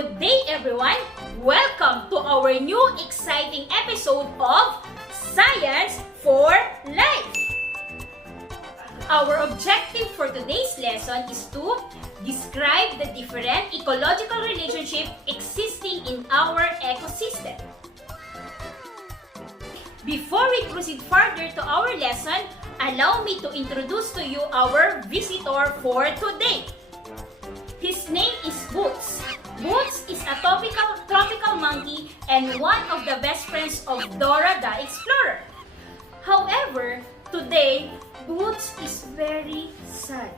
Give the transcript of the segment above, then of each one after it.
Good day everyone! Welcome to our new exciting episode of Science for Life! Our objective for today's lesson is to describe the different ecological relationships existing in our ecosystem. Before we proceed further to our lesson, allow me to introduce to you our visitor for today. His name is Boots. Boots is a tropical monkey and one of the best friends of Dora the Explorer. However, today, Boots is very sad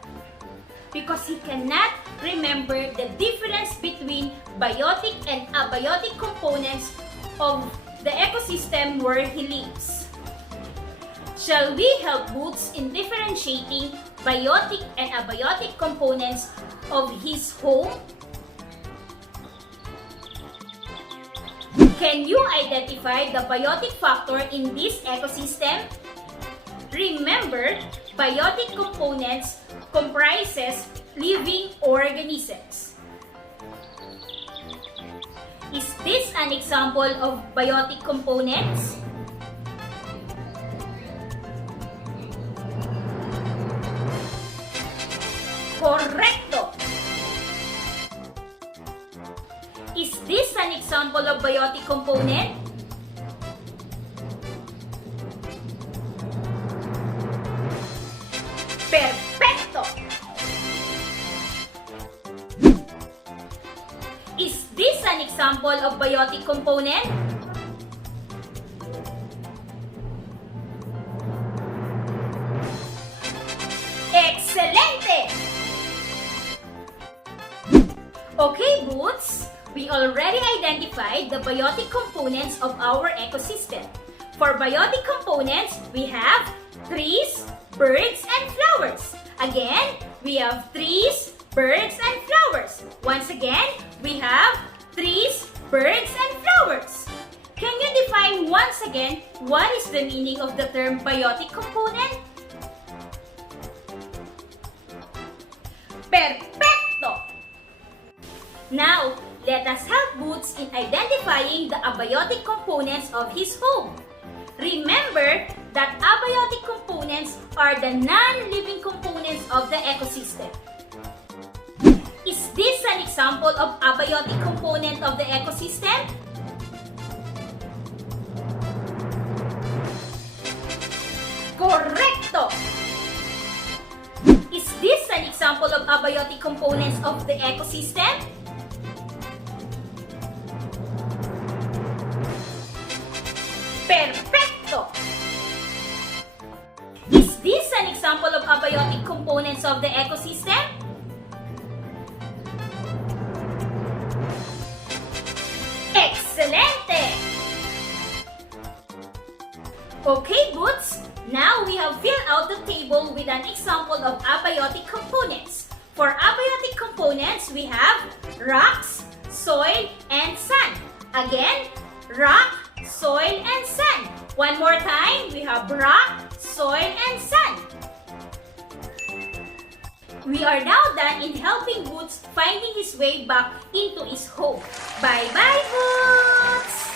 because he cannot remember the difference between biotic and abiotic components of the ecosystem where he lives. Shall we help Boots in differentiating biotic and abiotic components of his home? Can you identify the biotic factor in this ecosystem? Remember, biotic components comprises living organisms. Is this an example of biotic components? Correcto! Is this an example of biotic component? Perfecto! Is this an example of biotic component? Excelente! Okay, Boots, we already identified the biotic components of our ecosystem. For biotic components, we have trees, birds, and flowers. Again, we have trees, birds, and flowers. Once again, we have trees, birds, and flowers. Can you define once again what is the meaning of the term biotic component? Perfecto! Now, let us help Boots in identifying the abiotic components of his home. Remember that abiotic components are the non-living components of the ecosystem. Is this an example of abiotic component of the ecosystem? Correcto! Is this an example of abiotic components of the ecosystem? Perfecto! Is this an example of abiotic components of the ecosystem? Excelente! Okay, Boots, now we have filled out the table with an example of abiotic components. For abiotic components, we have rocks, soil, and sand. Again, rock, soil, and sand. One more time, we have rock, soil, and sand. We are now done in helping Boots finding his way back into his home. Bye-bye, Boots!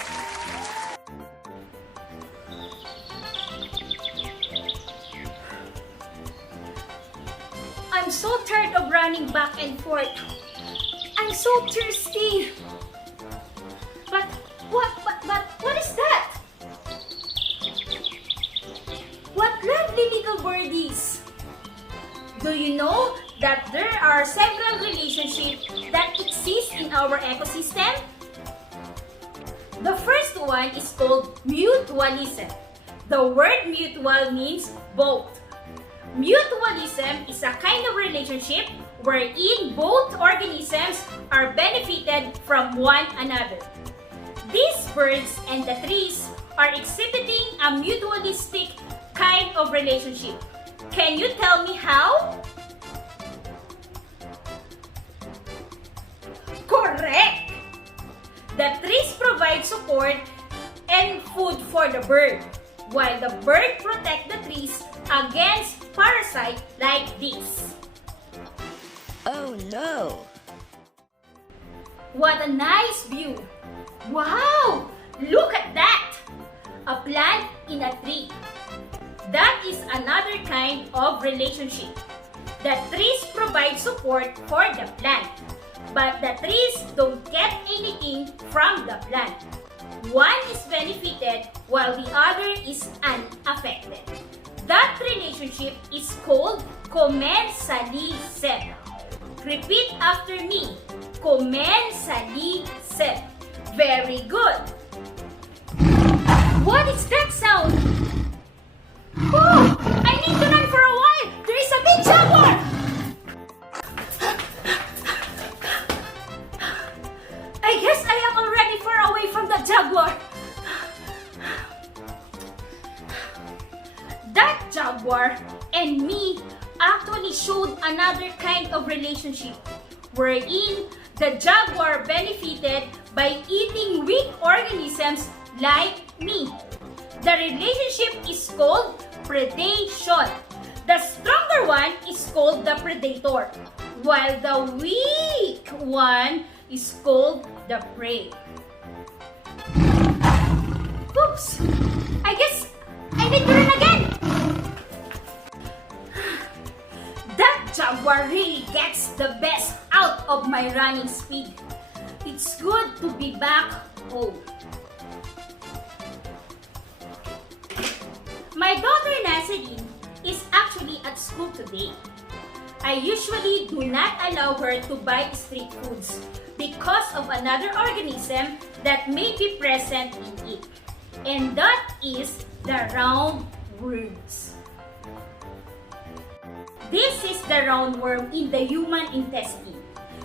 I'm so tired of running back and forth. I'm so thirsty. But what is that? What lovely little birdies! Do you know that there are several relationships that exist in our ecosystem? The first one is called mutualism. The word mutual means both. Mutualism is a kind of relationship wherein both organisms are benefited from one another. These birds and the trees are exhibiting a mutualistic kind of relationship. Can you tell me how? Correct! The trees provide support and food for the bird, while the bird protects the trees against parasites like this. Oh no! What a nice view! Wow! Look at that! A plant in a tree. That is another kind of relationship. The trees provide support for the plant, but the trees don't get anything from the plant. One is benefited while the other is unaffected. That relationship is called commensalism. Repeat after me. Commensalism. Very good. What is that sound? Oh, I need to run for a while. There is a big jaguar. I guess I am already far away from the jaguar. That jaguar and me actually showed another kind of relationship, wherein the jaguar benefited by eating weak organisms like me. The relationship is called predation. The stronger one is called the predator, while the weak one is called the prey. Oops! I guess I need to run again! That jaguar really gets the best out of my running speed. It's good to be back home. My daughter Nazarene is actually at school today. I usually do not allow her to buy street foods because of another organism that may be present in it, and that is the roundworms. This is the roundworm in the human intestine.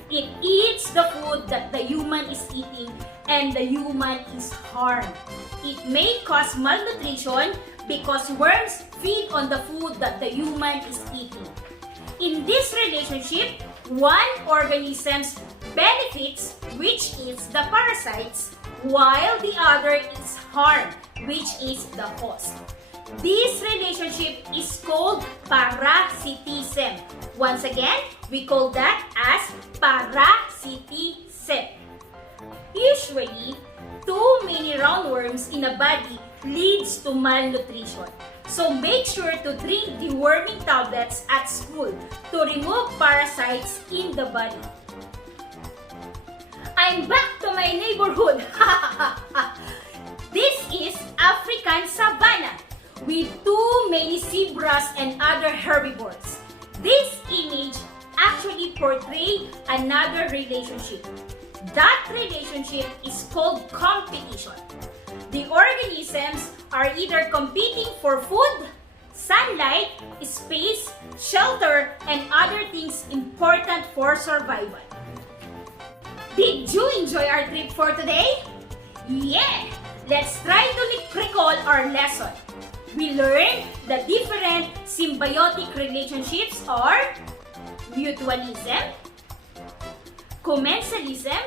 It eats the food that the human is eating and the human is harmed. It may cause malnutrition because worms feed on the food that the human is eating. In this relationship, one organism benefits, which is the parasites, while the other is harmed, which is the host. This relationship is called parasitism. Once again, we call that as parasitism. Usually, too many roundworms in a body leads to malnutrition. So make sure to drink deworming tablets at school to remove parasites in the body. I'm back to my neighborhood. This is African savanna with too many zebras and other herbivores. This image actually portrays another relationship. That relationship is called competition. The organisms are either competing for food, sunlight, space, shelter, and other things important for survival. Did you enjoy our trip for today? Yeah! Let's try to recall our lesson. We learned the different symbiotic relationships are mutualism, commensalism,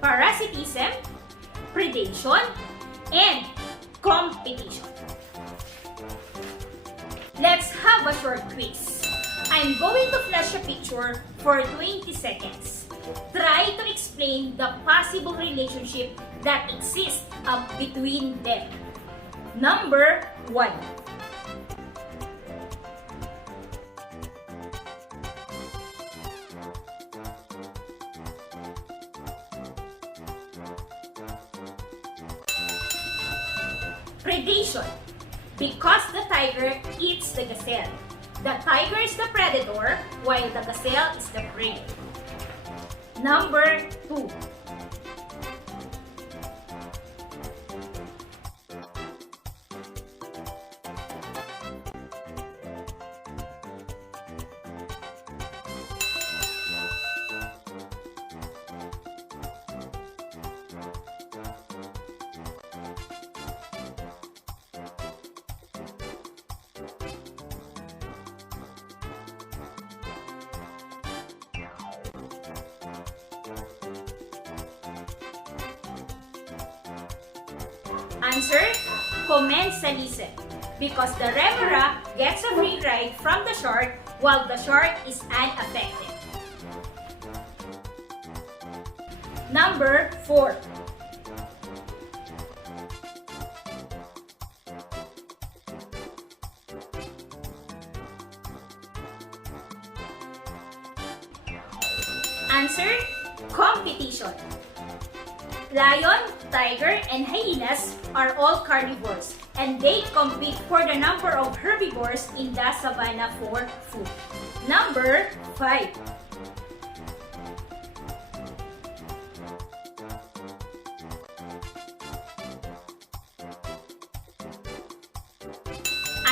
parasitism, predation, and competition. Let's have a short quiz. I'm going to flash a picture for 20 seconds. Try to explain the possible relationship that exists between them. Number 1. Predation. Because the tiger eats the gazelle. The tiger is the predator while the gazelle is the prey. Number 2. Answer, commensalism. Because the remora gets a free ride from the shark while the shark is unaffected. Number 4. Answer, competition. Lion, tiger, and hyenas are all carnivores, and they compete for the number of herbivores in the savanna for food. Number 5.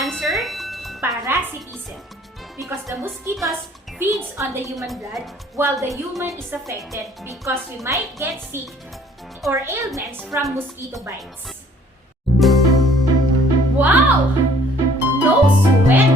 Answer, parasitism. Because the mosquitoes feeds on the human blood while the human is affected because we might get sick or ailments from mosquito bites. Wow! No sweat!